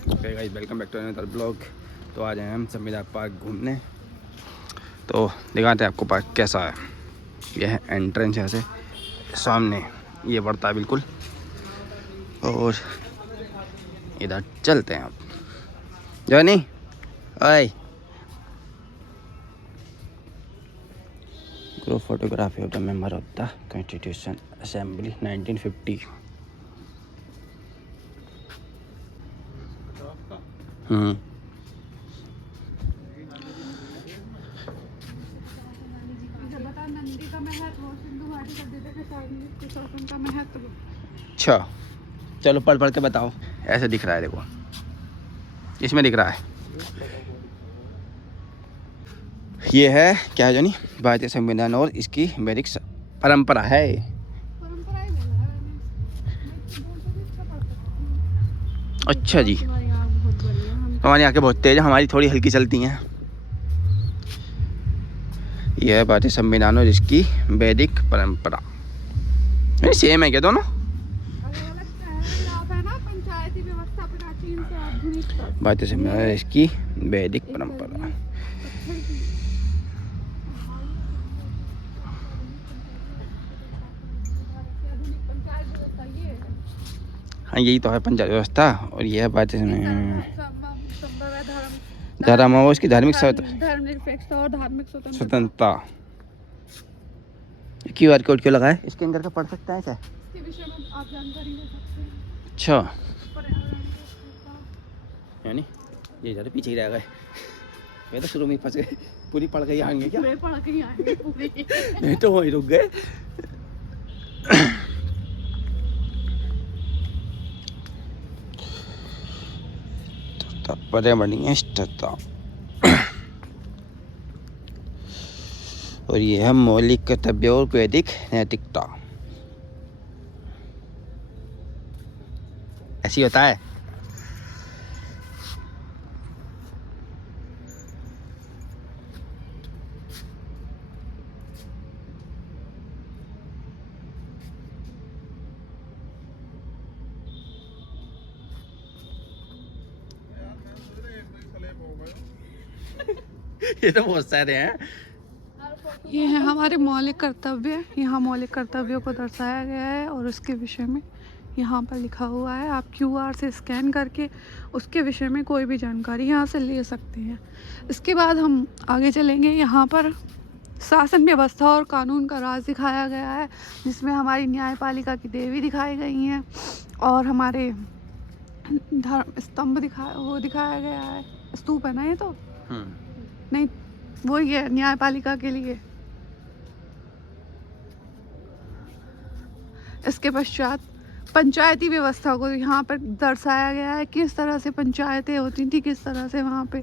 Okay guys, welcome back to another blog. तो आज हैं हम संविदा पार्क घूमने। तो दिखाते हैं आपको पार्क कैसा है। यह है एंट्रेंस, ऐसे सामने ये पड़ता है बिल्कुल। और इधर चलते हैं आप जॉनी। ओए, group photography of the member of the constitution assembly 1950। अच्छा, चलो पढ़ पढ़ के बताओ। ऐसे दिख रहा है, देखो इसमें दिख रहा है। ये है क्या है जानी, भारतीय संविधान और इसकी वैदिक परंपरा है। अच्छा जी, हमारी आंखें बहुत तेज है, हमारी थोड़ी हल्की चलती हैं। यह है भारतीय संविधान और इसकी वैदिक परंपरा। सेम है क्या दोनों? भारतीय संविधान और इसकी वैदिक परंपरा। हाँ, यही तो है पंचायत व्यवस्था। और यह है भारतीय धर्म और उसकी धार्मिक धर्मनिरपेक्षता और धार्मिक स्वतंत्रता। QR कोड क्यों लगा है? स्कैन करके पढ़ सकता है क्या? इसके विषय में आप जानकारी ले सकते हैं। अच्छा, यानी ये ज़्यादा पीछे ही रह गए। मैं तो शुरू में ही फंस गए। पूरी पढ़ के ही आएंगे क्या? मैं पढ़ के ही आएंगे पूरी। नहीं तो वहीं रुक गए। पर्यावरणीय स्थिरता। और ये है मौलिक कर्तव्य और वैदिक नैतिकता। ऐसी होता है। ये तो बहुत सारे हैं। ये है हमारे मौलिक कर्तव्य। यहाँ मौलिक कर्तव्यों को दर्शाया गया है और उसके विषय में यहाँ पर लिखा हुआ है। आप QR से स्कैन करके उसके विषय में कोई भी जानकारी यहाँ से ले सकते हैं। इसके बाद हम आगे चलेंगे। यहाँ पर शासन व्यवस्था और कानून का राज दिखाया गया है, जिसमें हमारी न्यायपालिका की देवी दिखाई गई हैं और हमारे धर्म स्तंभ दिखाया गया है। स्तूप है ना ये तो? नहीं, वही है न्यायपालिका के लिए। इसके पश्चात पंचायती व्यवस्था को यहाँ पर दर्शाया गया है, किस तरह से पंचायतें होती थी, किस तरह से वहाँ पे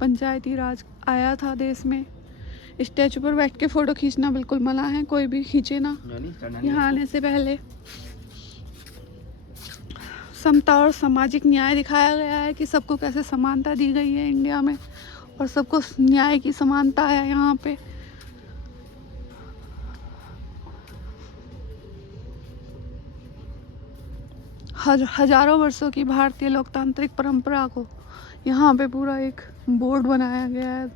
पंचायती राज आया था देश में। स्टैचू पर बैठ के फ़ोटो खींचना बिल्कुल मना है, कोई भी खींचे ना यहाँ आने से पहले। समता और सामाजिक न्याय दिखाया गया है कि सबको कैसे समानता दी गई है इंडिया में और सबको न्याय की समानता है यहाँ पे। हजारों वर्षों की भारतीय लोकतांत्रिक परंपरा को यहाँ पे पूरा एक बोर्ड बनाया गया है,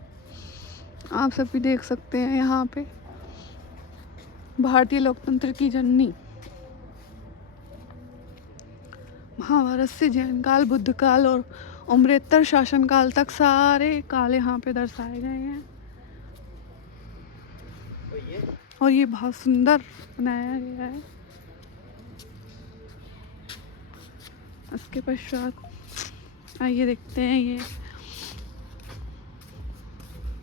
आप सब भी देख सकते हैं। यहाँ पे भारतीय लोकतंत्र की जननी, महाभारत से जैन काल, बुद्ध काल और अमृतसर शासन काल तक सारे काल यहाँ पे दर्शाए गए हैं। और ये बहुत सुंदर बनाया गया है। इसके पश्चात आइए देखते हैं ये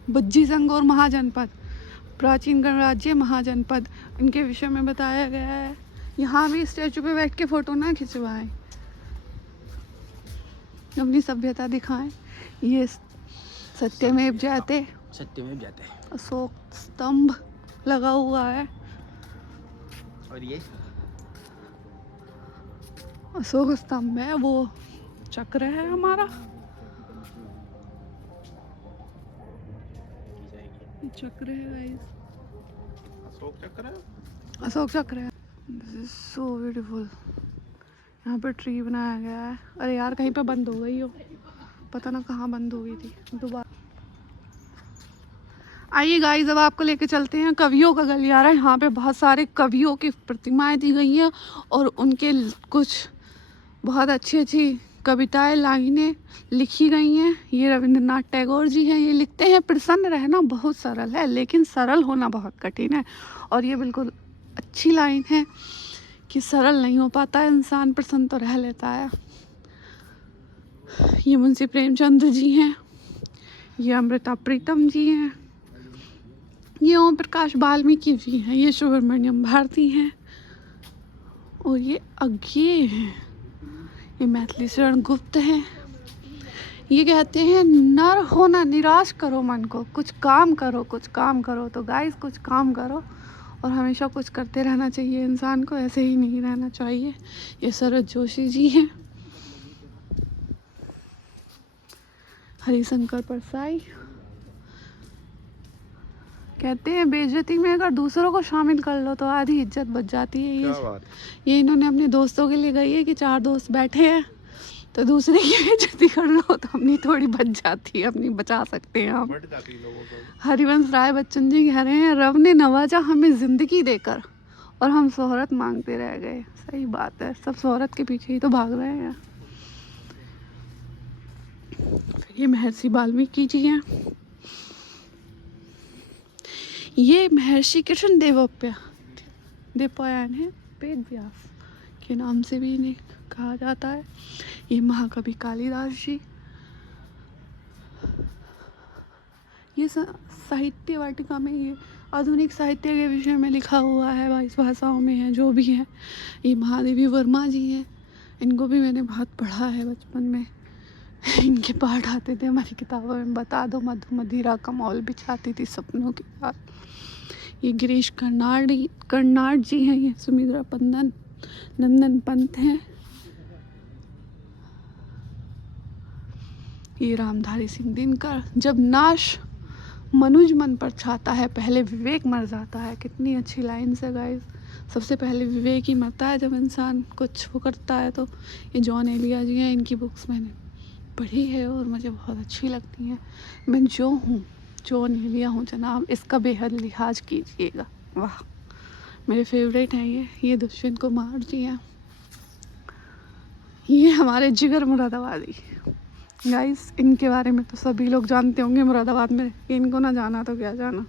बुज्जी संघ और महाजनपद, प्राचीन गणराज्य महाजनपद, इनके विषय में बताया गया है। यहाँ भी स्टैचू पे बैठ के फोटो ना खिंचवाएं, अपनी सभ्यता दिखाएं। ये सत्यमेव जयते, सत्यमेव जयते अशोक स्तंभ लगा हुआ है। और ये अशोक स्तंभ है, वो चक्र है हमारा। ये चक्र है गाइस, अशोक चक्र है। अशोक चक्र है। This is so beautiful. यहाँ पर ट्री बनाया गया है। अरे यार कहीं पे बंद हो गई हो, पता ना कहाँ बंद हो गई थी दोबारा। आइए गाइस, अब आपको लेके चलते हैं कवियों का गलियारा। यहाँ पे बहुत सारे कवियों की प्रतिमाएं दी गई हैं और उनके कुछ बहुत अच्छी अच्छी कविताएं, लाइनें लिखी गई हैं। ये रविंद्रनाथ टैगोर जी हैं। ये लिखते हैं, प्रसन्न रहना बहुत सरल है लेकिन सरल होना बहुत कठिन है। और ये बिल्कुल अच्छी लाइन है कि सरल नहीं हो पाता है इंसान, प्रसन्न तो रह लेता है। ये मुंशी प्रेमचंद जी हैं, ये अमृता प्रीतम जी हैं, ये ओम प्रकाश वाल्मीकि जी हैं, ये सुब्रमण्यम भारती हैं और ये अज्ञेय हैं, ये मैथिली शरण गुप्त हैं। ये कहते हैं नर होना निराश करो मन को, कुछ काम करो, कुछ काम करो। तो गाइस कुछ काम करो और हमेशा कुछ करते रहना चाहिए इंसान को, ऐसे ही नहीं रहना चाहिए। ये शरद जोशी जी हैं, हरिशंकर परसाई कहते हैं बेइज्जती में अगर दूसरों को शामिल कर लो तो आधी इज्जत बच जाती है। ये इन्होंने अपने दोस्तों के लिए कही है कि 4 दोस्त बैठे हैं तो दूसरे की बेइज्जती कर लो तो अपनी थोड़ी बच जाती है, अपनी बचा सकते हैं हम। हरिवंश राय बच्चन जी कह रहे हैं रब ने नवाजा हमें जिंदगी देकर और हम शोहरत मांगते रह गए। सही बात है, सब शोहरत के पीछे ही तो भाग रहे हैं। फिर ये महर्षि वाल्मीकि जी हैं, ये महर्षि कृष्ण देवपायन है, वेद व्यास के नाम से भी इन्हें कहा जाता है। ये महाकवि कालिदास जी, ये साहित्य वाटिका में ये आधुनिक साहित्य के विषय में लिखा हुआ है, 22 भाषाओं में है जो भी है। ये महादेवी वर्मा जी हैं, इनको भी मैंने बहुत पढ़ा है बचपन में। इनके पाठ आते थे हमारी किताबों में, बता दो मधु मदिरा का मौल बिछाती थी सपनों के साथ। ये गिरीश कर्नाड जी हैं, ये सुमित्रा नंदन पंत हैं, ये रामधारी सिंह दिनकर। जब नाश मनुज मन पर छाता है पहले विवेक मर जाता है। कितनी अच्छी लाइन है गाइस, सबसे पहले विवेक ही मरता है जब इंसान कुछ वो करता है। तो ये जॉन एलिया जी हैं, इनकी बुक्स मैंने पढ़ी है और मुझे बहुत अच्छी लगती हैं। मैं जो हूँ, जॉन एलिया हूँ जनाब, इसका बेहद लिहाज कीजिएगा। वाह, मेरे फेवरेट हैं ये दुष्यंत कुमार जी हैं। ये हमारे जिगर मुरादाबादी गाइस, इनके बारे में तो सभी लोग जानते होंगे मुरादाबाद में, इनको ना जाना तो क्या जाना।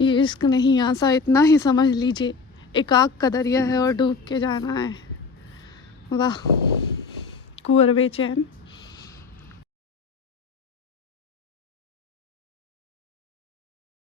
ये इश्क नहीं आसा इतना ही समझ लीजिए, एक आग का दरिया है और डूब के जाना है। वाह, कुंवर बेचैन।